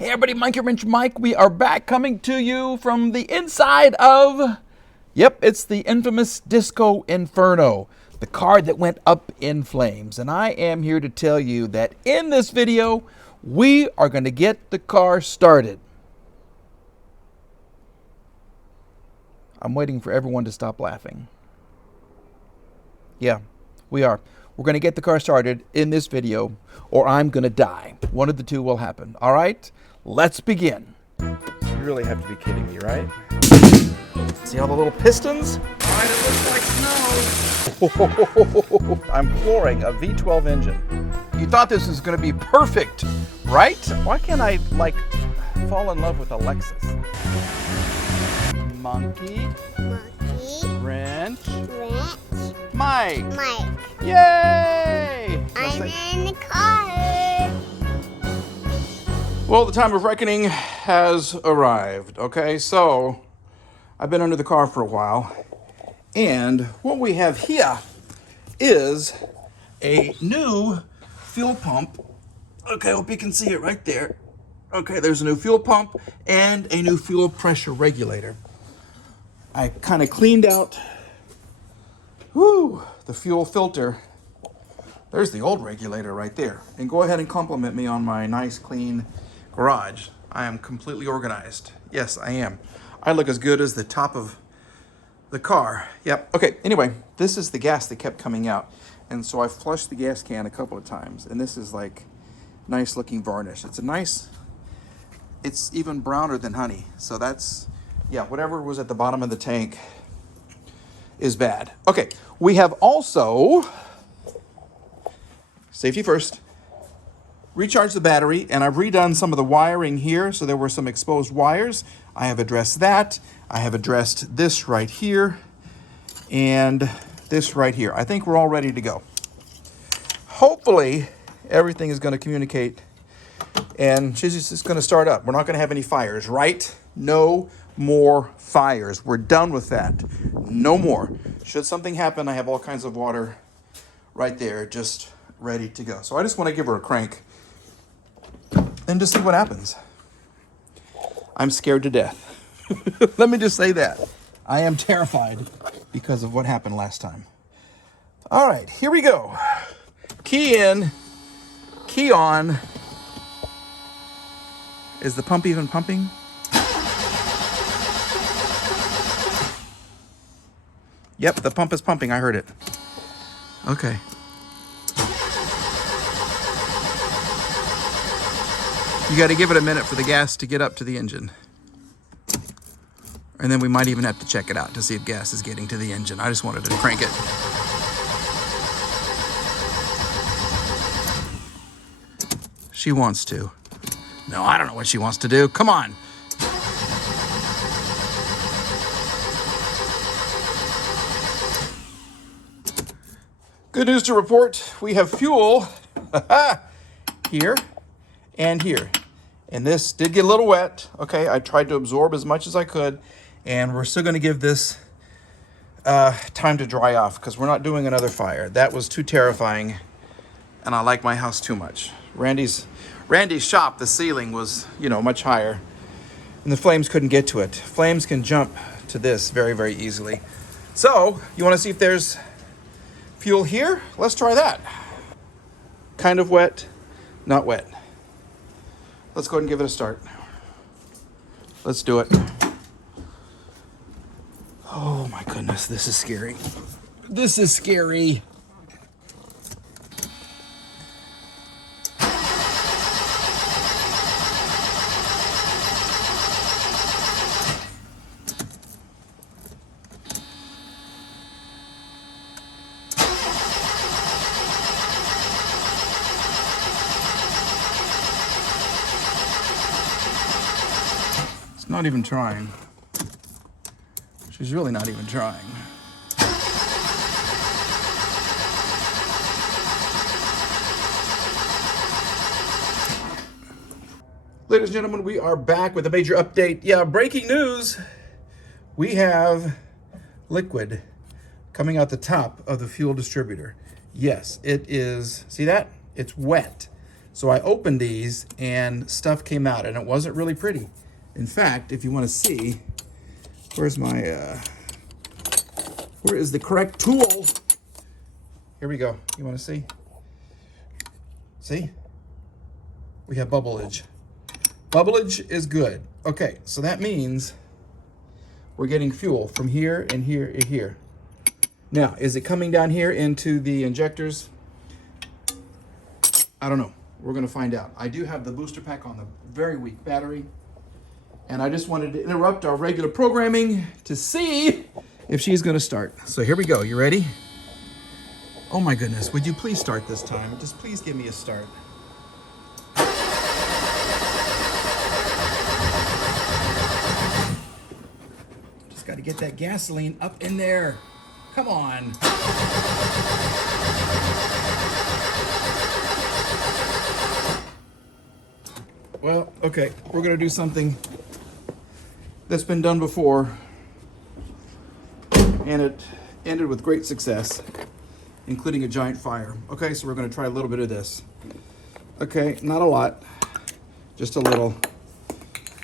Hey everybody, Monkey Wrench Mike. We are back coming to you from the inside of, yep, it's the infamous Disco Inferno, the car that went up in flames. And I am here to tell you that in this video, we are going to get the car started. I'm waiting for everyone to stop laughing. Yeah, we are. We're going to get the car started in this video, or I'm going to die. One of the two will happen. All right, let's begin. You really have to be kidding me, right? See all the little pistons? Right, it looks like snow. I'm flooring a V12 engine. You thought this was going to be perfect, right? Why can't I, fall in love with a Lexus? Monkey. Wrench. Mike. Yay! I'm in the car. Well, the time of reckoning has arrived, okay? So, I've been under the car for a while, and what we have here is a new fuel pump. Okay, I hope you can see it right there. Okay, there's a new fuel pump and a new fuel pressure regulator. I kind of cleaned out the fuel filter. There's the old regulator right there. And go ahead and compliment me on my nice, clean garage. I am completely organized. Yes, I am. I look as good as the top of the car. Yep. Okay, anyway, this is the gas that kept coming out. And so I flushed the gas can a couple of times. And this is like nice looking varnish. It's even browner than honey. So that's, yeah, whatever was at the bottom of the tank is bad. Okay, we have also, safety first, recharge the battery, and I've redone some of the wiring here, so there were some exposed wires. I have addressed that. I have addressed this right here and this right here. I think we're all ready to go. Hopefully, everything is going to communicate and she's just going to start up. We're not going to have any fires, right? No more fires. We're done with that. No more. Should something happen, I have all kinds of water right there, just ready to go. So I just want to give her a crank and just see what happens. I'm scared to death. Let me just say that. I am terrified because of what happened last time. All right, here we go. Key in, key on. Is the pump even pumping? Yep, the pump is pumping. I heard it. Okay. You got to give it a minute for the gas to get up to the engine. And then we might even have to check it out to see if gas is getting to the engine. I just wanted to crank it. She wants to. No, I don't know what she wants to do. Come on. Good news to report. We have fuel here and here. And this did get a little wet. Okay, I tried to absorb as much as I could. And we're still going to give this time to dry off because we're not doing another fire. That was too terrifying. And I like my house too much. Randy's shop, the ceiling was, much higher. And the flames couldn't get to it. Flames can jump to this very, very easily. So, you want to see if there's fuel here? Let's try that. Kind of wet, not wet. Let's go ahead and give it a start. Let's do it. Oh my goodness, this is scary. This is scary. Not even trying. She's really not even trying. Ladies and gentlemen, we are back with a major update. Yeah, breaking news. We have liquid coming out the top of the fuel distributor. Yes, it is. See that? It's wet. So I opened these and stuff came out and it wasn't really pretty. In fact, if you want to see, where's my, where is the correct tool? Here we go. You want to see? See? We have bubbleage. Bubbleage is good. Okay, so that means we're getting fuel from here and here and here. Now, is it coming down here into the injectors? I don't know. We're going to find out. I do have the booster pack on the very weak battery. And I just wanted to interrupt our regular programming to see if she's going to start. So here we go. You ready? Oh my goodness. Would you please start this time? Just please give me a start. Just got to get that gasoline up in there. Come on. Well, okay, we're gonna do something that's been done before, and it ended with great success, including a giant fire. Okay, so we're gonna try a little bit of this. Okay, not a lot, just a little,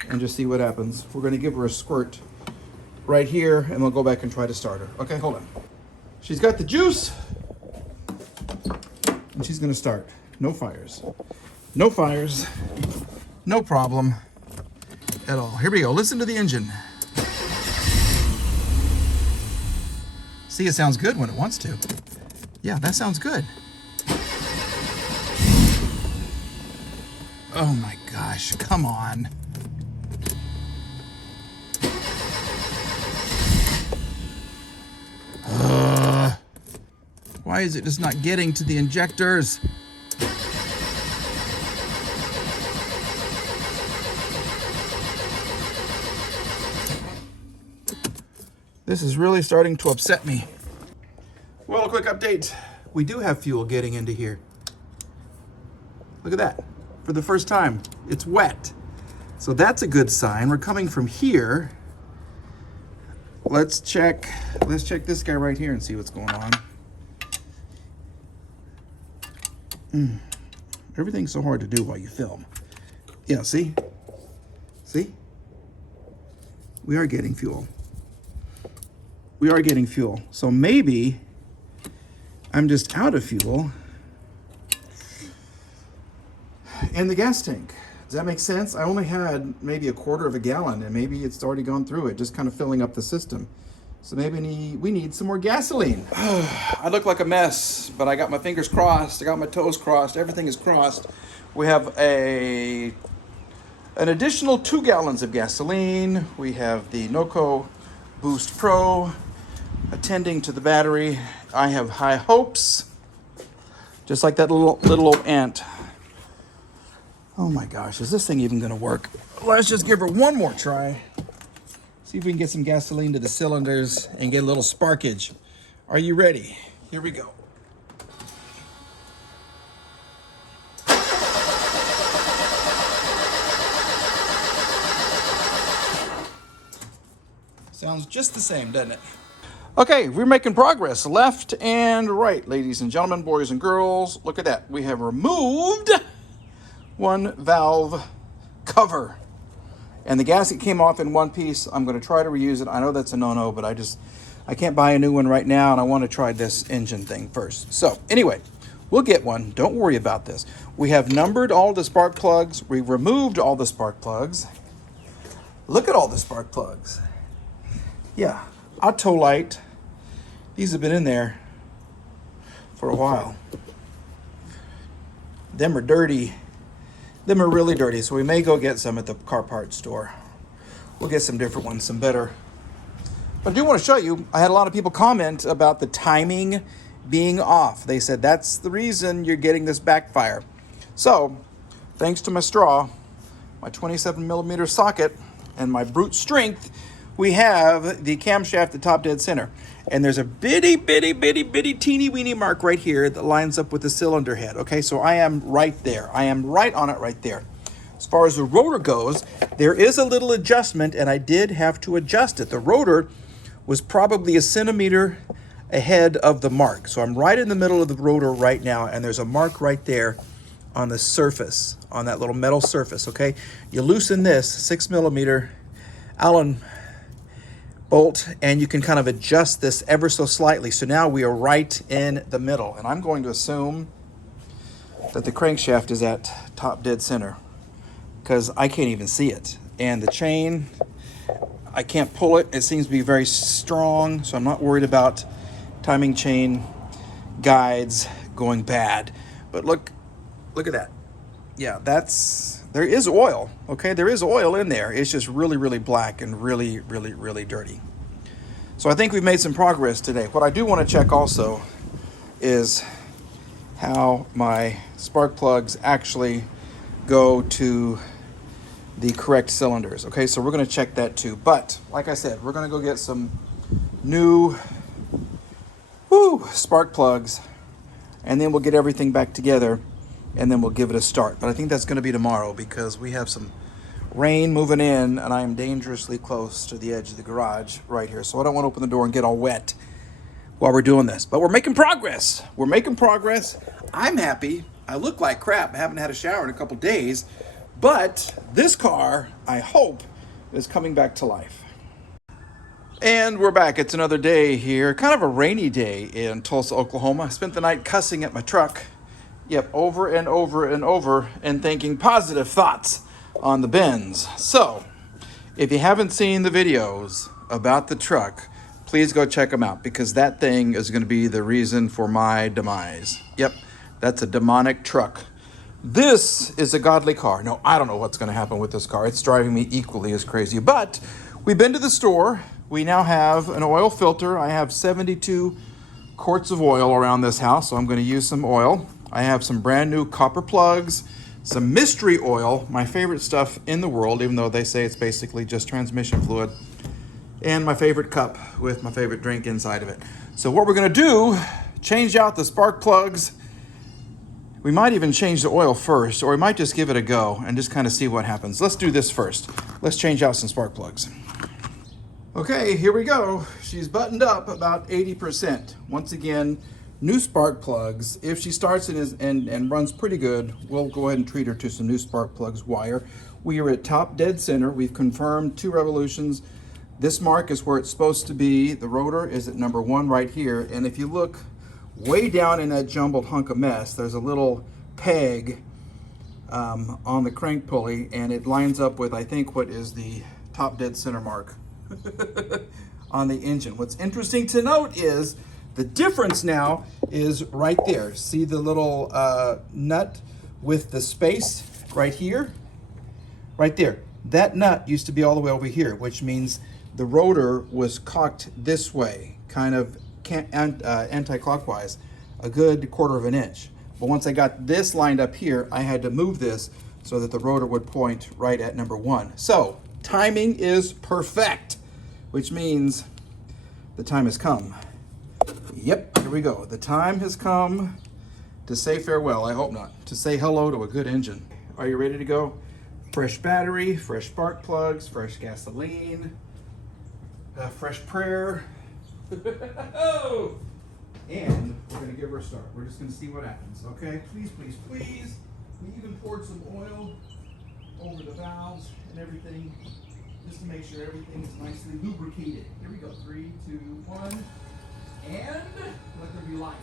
and just see what happens. We're gonna give her a squirt right here, and we'll go back and try to start her. Okay, hold on. She's got the juice, and she's gonna start. No fires. No fires. No problem at all. Here we go. Listen to the engine. See, it sounds good when it wants to. Yeah, that sounds good. Oh my gosh, come on. Why is it just not getting to the injectors? This is really starting to upset me. Well, a quick update. We do have fuel getting into here. Look at that. For the first time, it's wet. So that's a good sign. We're coming from here. Let's check this guy right here and see what's going on. Everything's so hard to do while you film. Yeah, see? See? We are getting fuel. We are getting fuel. So maybe I'm just out of fuel in the gas tank. Does that make sense? I only had maybe a quarter of a gallon and maybe it's already gone through it, just kind of filling up the system. So maybe we need some more gasoline. I look like a mess, but I got my fingers crossed. I got my toes crossed. Everything is crossed. We have an additional 2 gallons of gasoline. We have the NOCO Boost Pro attending to the battery. I have high hopes, just like that little old ant. Oh my gosh, is this thing even gonna work? Let's just give her one more try. See if we can get some gasoline to the cylinders and get a little sparkage. Are you ready? Here we go. Sounds just the same, doesn't it? Okay, we're making progress left and right, ladies and gentlemen, boys and girls. Look at that. We have removed one valve cover. And the gasket came off in one piece. I'm going to try to reuse it. I know that's a no-no, but I can't buy a new one right now, and I want to try this engine thing first. So anyway, we'll get one. Don't worry about this. We have numbered all the spark plugs. We removed all the spark plugs. Look at all the spark plugs. Yeah, Autolite. These have been in there for a while. Them are dirty. Them are really dirty, so we may go get some at the car parts store. We'll get some different ones, some better. But I do want to show you, I had a lot of people comment about the timing being off. They said that's the reason you're getting this backfire. So, thanks to my straw, my 27 millimeter socket, and my brute strength, we have the camshaft, the top dead center. And there's a bitty, teeny weeny mark right here that lines up with the cylinder head. Okay, so I am right there. I am right on it right there. As far as the rotor goes, there is a little adjustment, and I did have to adjust it. The rotor was probably a centimeter ahead of the mark. So I'm right in the middle of the rotor right now, and there's a mark right there on the surface, on that little metal surface, okay? You loosen this 6mm Allen bolt, and you can kind of adjust this ever so slightly. So now we are right in the middle, and I'm going to assume that the crankshaft is at top dead center because I can't even see it. And the chain, I can't pull it. It seems to be very strong, so I'm not worried about timing chain guides going bad. But look at that. Yeah, there is oil, okay? There is oil in there. It's just really, really black and really, really, really dirty. So I think we've made some progress today. What I do want to check also is how my spark plugs actually go to the correct cylinders. Okay, so we're going to check that too. But like I said, we're going to go get some new spark plugs, and then we'll get everything back together, and then we'll give it a start. But I think that's going to be tomorrow because we have some rain moving in, and I am dangerously close to the edge of the garage right here. So I don't want to open the door and get all wet while we're doing this. But we're making progress. We're making progress. I'm happy. I look like crap. I haven't had a shower in a couple days. But this car, I hope, is coming back to life. And we're back. It's another day here. Kind of a rainy day in Tulsa, Oklahoma. I spent the night cussing at my truck. Yep, over and over and over, and thinking positive thoughts on the bins. So, if you haven't seen the videos about the truck, please go check them out because that thing is going to be the reason for my demise. Yep, that's a demonic truck. This is a godly car. No, I don't know what's going to happen with this car. It's driving me equally as crazy. But we've been to the store. We now have an oil filter. I have 72 quarts of oil around this house, so I'm going to use some oil. I have some brand new copper plugs, some mystery oil, my favorite stuff in the world, even though they say it's basically just transmission fluid, and my favorite cup with my favorite drink inside of it. So what we're going to do, change out the spark plugs. We might even change the oil first, or we might just give it a go and just kind of see what happens. Let's do this first. Let's change out some spark plugs. Okay, here we go. She's buttoned up about 80%. Once again, new spark plugs. If she starts and runs pretty good, we'll go ahead and treat her to some new spark plugs wire. We are at top dead center. We've confirmed 2 revolutions. This mark is where it's supposed to be. The rotor is at number 1 right here. And if you look way down in that jumbled hunk of mess, there's a little peg on the crank pulley, and it lines up with, I think, what is the top dead center mark on the engine. What's interesting to note is the difference now is right there. See the little nut with the space right here? Right there. That nut used to be all the way over here, which means the rotor was cocked this way, kind of anti-clockwise, a good 1/4 of an inch. But once I got this lined up here, I had to move this so that the rotor would point right at number 1. So timing is perfect, which means the time has come. Yep, here we go. The time has come to say farewell. I hope not. To say hello to a good engine. Are you ready to go? Fresh battery, fresh spark plugs, fresh gasoline, fresh prayer. And we're going to give her a start. We're just going to see what happens, okay? Please, please, please. We even poured some oil over the valves and everything just to make sure everything is nicely lubricated. Here we go. 3, 2, 1. And let there be life.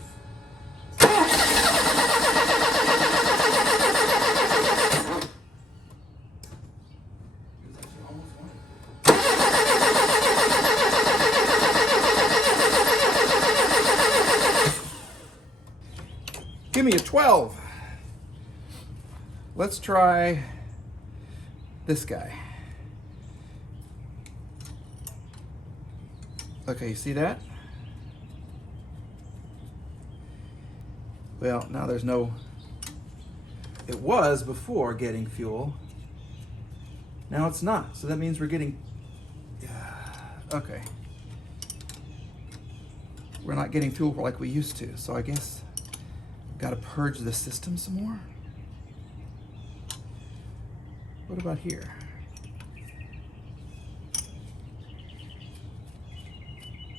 Give me a 12. Let's try this guy. Okay, you see that? Well, now there's no, it was before getting fuel. Now it's not, so that means we're getting, okay. We're not getting fuel like we used to, so I guess got to purge the system some more. What about here?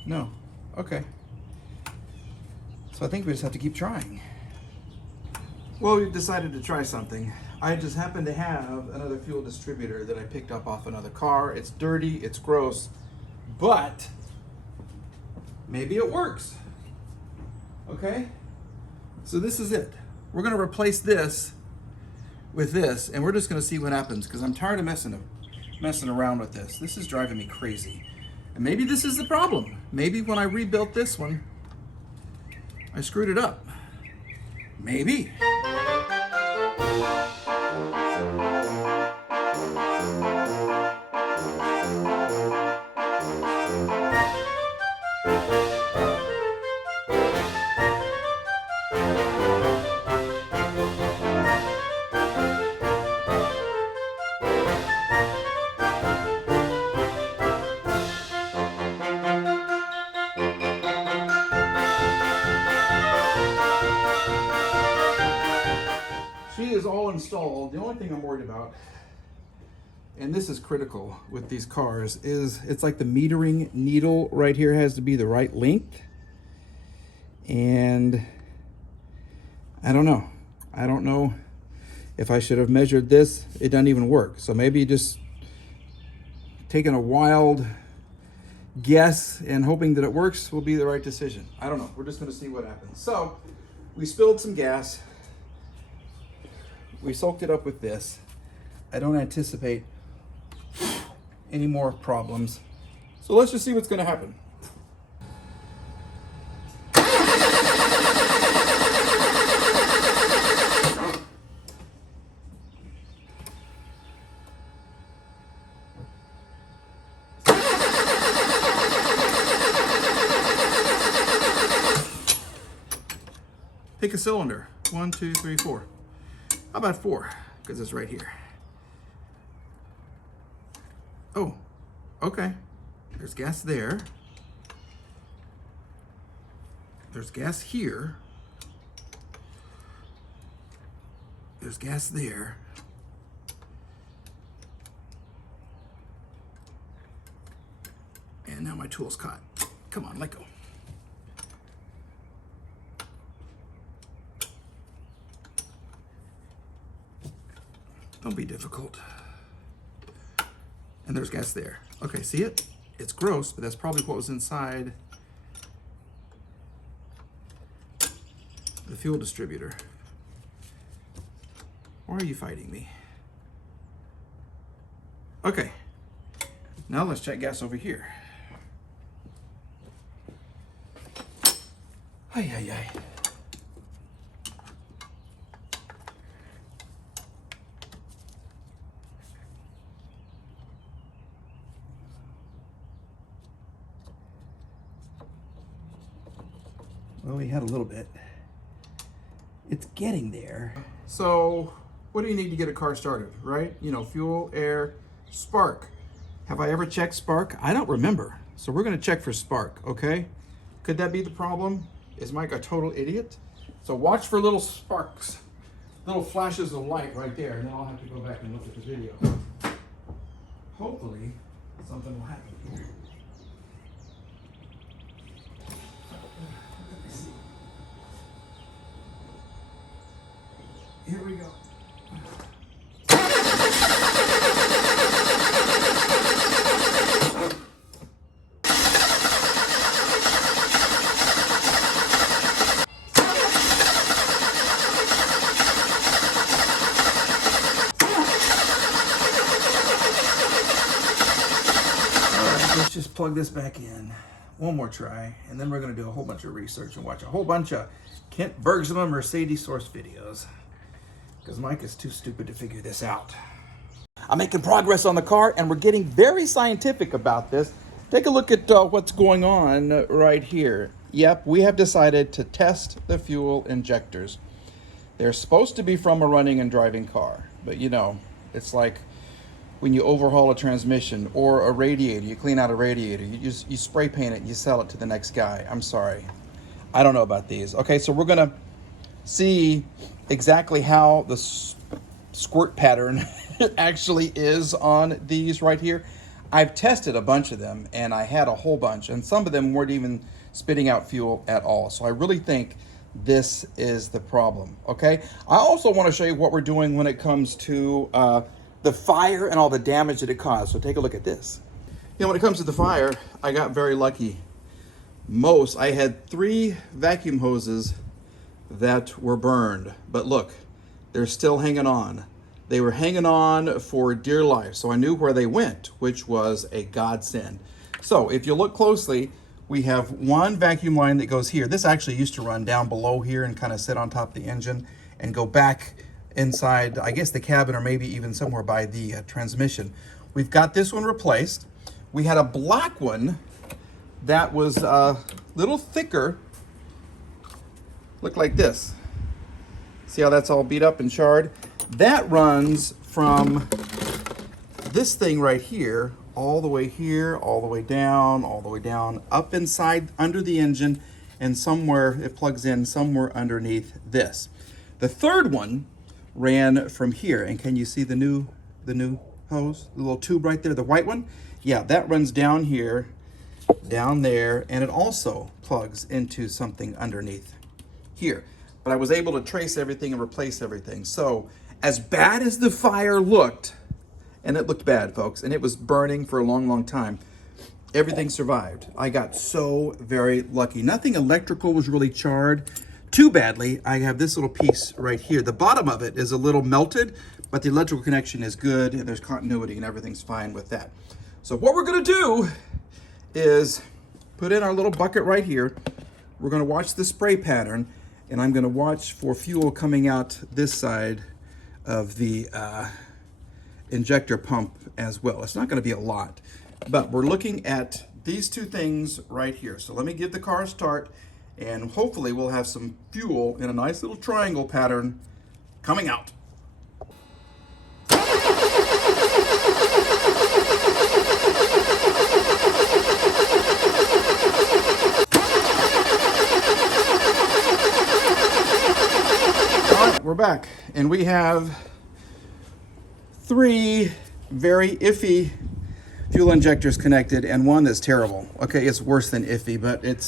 No, okay. So I think we just have to keep trying. Well, we've decided to try something. I just happen to have another fuel distributor that I picked up off another car. It's dirty, it's gross, but maybe it works. Okay? So this is it. We're gonna replace this with this, and we're just gonna see what happens, because I'm tired of messing around with this. This is driving me crazy. And maybe this is the problem. Maybe when I rebuilt this one, I screwed it up. Maybe. She is all installed. The only thing I'm worried about, and this is critical with these cars, is it's like the metering needle right here has to be the right length. And I don't know. I don't know if I should have measured this. It doesn't even work. So maybe just taking a wild guess and hoping that it works will be the right decision. I don't know. We're just going to see what happens. So we spilled some gas. We soaked it up with this. I don't anticipate any more problems. So let's just see what's going to happen. Pick a cylinder. 1, 2, 3, 4. How about 4? Because it's right here. Oh, okay. There's gas there. There's gas here. There's gas there. And now my tool's caught. Come on, let go. Don't be difficult. And there's gas there. Okay, see it? It's gross, but that's probably what was inside the fuel distributor. Why are you fighting me? Okay, now let's check gas over here. Ay, ay, ay. Well, we had a little bit. It's getting there. So, what do you need to get a car started, right? You know, fuel, air, spark. Have I ever checked spark? I don't remember. So we're gonna check for spark, okay? Could that be the problem? Is Mike a total idiot? So watch for little sparks, little flashes of light right there, and then I'll have to go back and look at the video. Hopefully, something will happen here. Here we go. Let's just plug this back in. One more try, and then we're going to do a whole bunch of research and watch a whole bunch of Kent Bergsma Mercedes source videos, because Mike is too stupid to figure this out. I'm making progress on the car, and we're getting very scientific about this. Take a look at what's going on right here. Yep, we have decided to test the fuel injectors. They're supposed to be from a running and driving car, but you know, it's like when you overhaul a transmission or a radiator, you clean out a radiator, you spray paint it and you sell it to the next guy. I'm sorry, I don't know about these. Okay, so we're gonna see exactly how the squirt pattern actually is on these right here. I've tested a bunch of them, and I had a whole bunch, and some of them weren't even spitting out fuel at all. So I really think this is the problem, okay? I also want to show you what we're doing when it comes to the fire and all the damage that it caused. So take a look at this. You know, when it comes to the fire, I got very lucky. I had 3 vacuum hoses that were burned, but look, they're still hanging on. They were hanging on for dear life, so I knew where they went, which was a godsend. So if you look closely, we have one vacuum line that goes here. This actually used to run down below here and kind of sit on top of the engine and go back inside, I guess, the cabin, or maybe even somewhere by the transmission. We've got this one replaced. We had a black one that was a little thicker, looked like this. See how that's all beat up and charred? That runs from this thing right here, all the way here, all the way down, up inside, under the engine, and somewhere, it plugs in somewhere underneath this. The third one ran from here, and can you see the new hose? The little tube right there, the white one? Yeah, that runs down here, down there, and it also plugs into something underneath here. But I was able to trace everything and replace everything. So as bad as the fire looked, and it looked bad, folks, and it was burning for a long, long time, everything survived. I got so very lucky. Nothing electrical was really charred too badly. I have this little piece right here. The bottom of it is a little melted, but the electrical connection is good, and there's continuity, and everything's fine with that. So what we're gonna do is put in our little bucket right here. We're gonna watch the spray pattern, and I'm gonna watch for fuel coming out this side of the injector pump as well. It's not gonna be a lot, but we're looking at these 2 things right here. So let me give the car a start, and hopefully we'll have some fuel in a nice little triangle pattern coming out. We're back, and we have 3 very iffy fuel injectors connected, and one that's terrible. Okay, it's worse than iffy, but it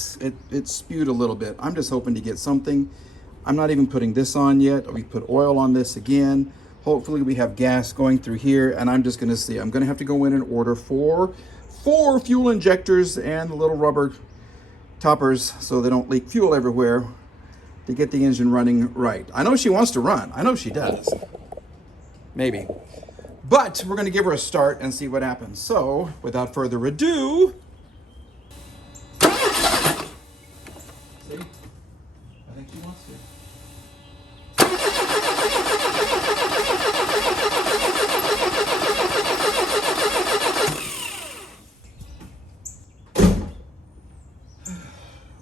spewed a little bit. I'm just hoping to get something. I'm not even putting this on yet. We put oil on this again. Hopefully we have gas going through here, and I'm just gonna see. I'm gonna have to go in and order 4 fuel injectors and the little rubber toppers so they don't leak fuel everywhere, to get the engine running right. I know she wants to run. I know she does. Maybe. But we're gonna give her a start and see what happens. So, without further ado, see? I think she wants to.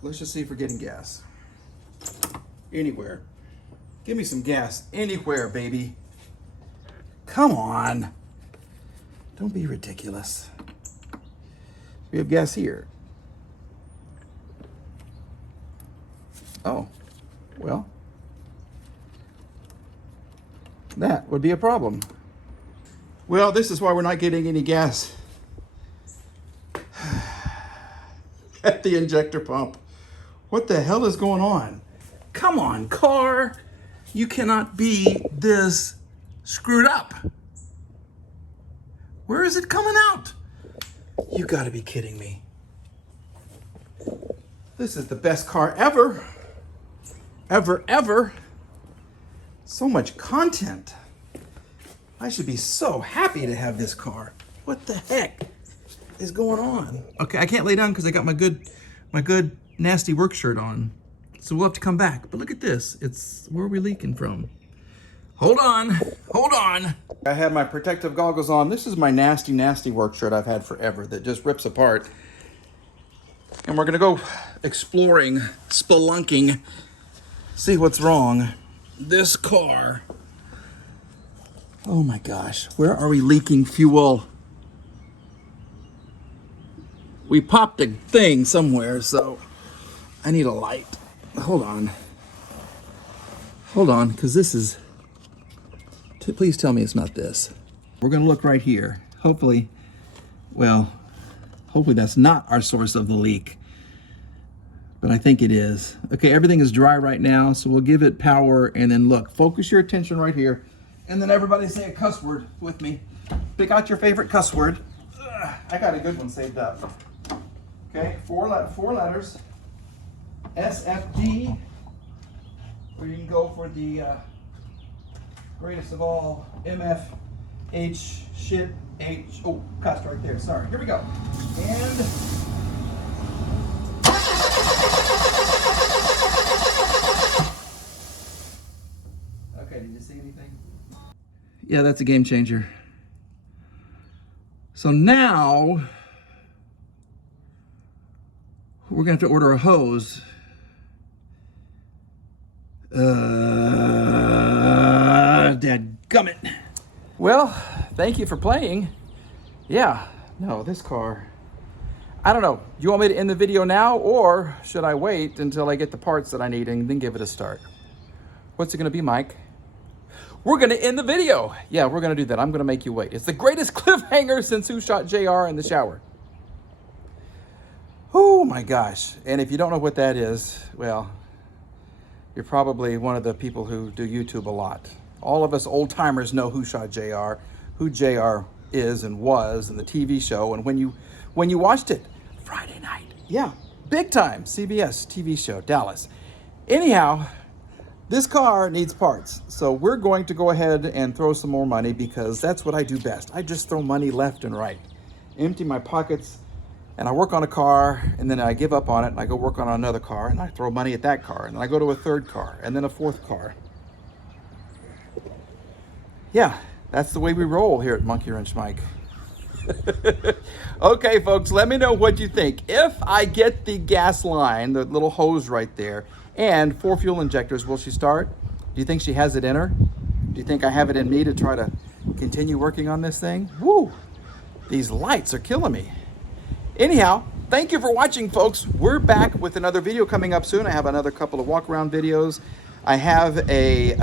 Let's just see if we're getting gas. Anywhere. Give me some gas anywhere, baby. Come on. Don't be ridiculous. We have gas here. Oh, well, that would be a problem. Well, this is why we're not getting any gas at the injector pump. What the hell is going on? Come on, car. You cannot be this screwed up. Where is it coming out? You gotta be kidding me. This is the best car ever. Ever. So much content. I should be so happy to have this car. What the heck is going on? Okay, I can't lay down because I got my good nasty work shirt on. So we'll have to come back. But look at this. Where are we leaking from? Hold on. I had my protective goggles on. This is my nasty work shirt I've had forever that just rips apart. And we're gonna go exploring, spelunking, see what's wrong. This car. Oh my gosh, where are we leaking fuel? We popped a thing somewhere, so I need a light. Hold on, because this is, please tell me it's not this. We're gonna look right here. Hopefully that's not our source of the leak. but I think it is. Okay, everything is dry right now, so we'll give it power, and then look, focus your attention right here, and then everybody say a cuss word with me. Pick out your favorite cuss word. I got a good one saved up. Okay, four letters. SFG, or you can go for the greatest of all, MFH, shit, H, oh, cussed right there, sorry. Here we go. And okay, did you see anything? Yeah, that's a game changer. So now we're gonna have to order a hose. Dadgummit. Well, thank you for playing. Yeah, no, this car, I don't know. You want me to end the video now, or should I wait until I get the parts that I need and then give it a start? What's it gonna be, Mike? We're gonna end the video. Yeah, we're gonna do that. I'm gonna make you wait. It's the greatest cliffhanger since Who Shot JR in the Shower. Oh my gosh. And if you don't know what that is, well, you're probably one of the people who do YouTube a lot. All of us old timers know Who Shot JR, who JR is and was, and the TV show. And when you watched it Friday night, yeah, big time CBS TV show, Dallas. Anyhow, this car needs parts. So we're going to go ahead and throw some more money, because that's what I do best. I just throw money left and right, empty my pockets, and I work on a car, and then I give up on it, and I go work on another car, and I throw money at that car, and then I go to a third car, and then a fourth car. Yeah, that's the way we roll here at Monkey Wrench Mike. Okay, folks, let me know what you think. If I get the gas line, the little hose right there, and 4 fuel injectors, will she start? Do you think she has it in her? Do you think I have it in me to try to continue working on this thing? Woo! These lights are killing me. Anyhow, thank you for watching, folks. We're back with another video coming up soon. I have another couple of walk-around videos. I have a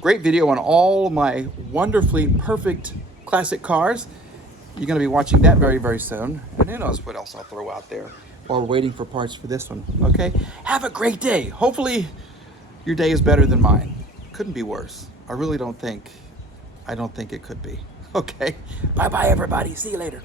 great video on all my wonderfully perfect classic cars. You're going to be watching that very, very soon. And who knows what else I'll throw out there while we're waiting for parts for this one. Okay? Have a great day. Hopefully your day is better than mine. Couldn't be worse. I don't think it could be. Okay? Bye-bye, everybody. See you later.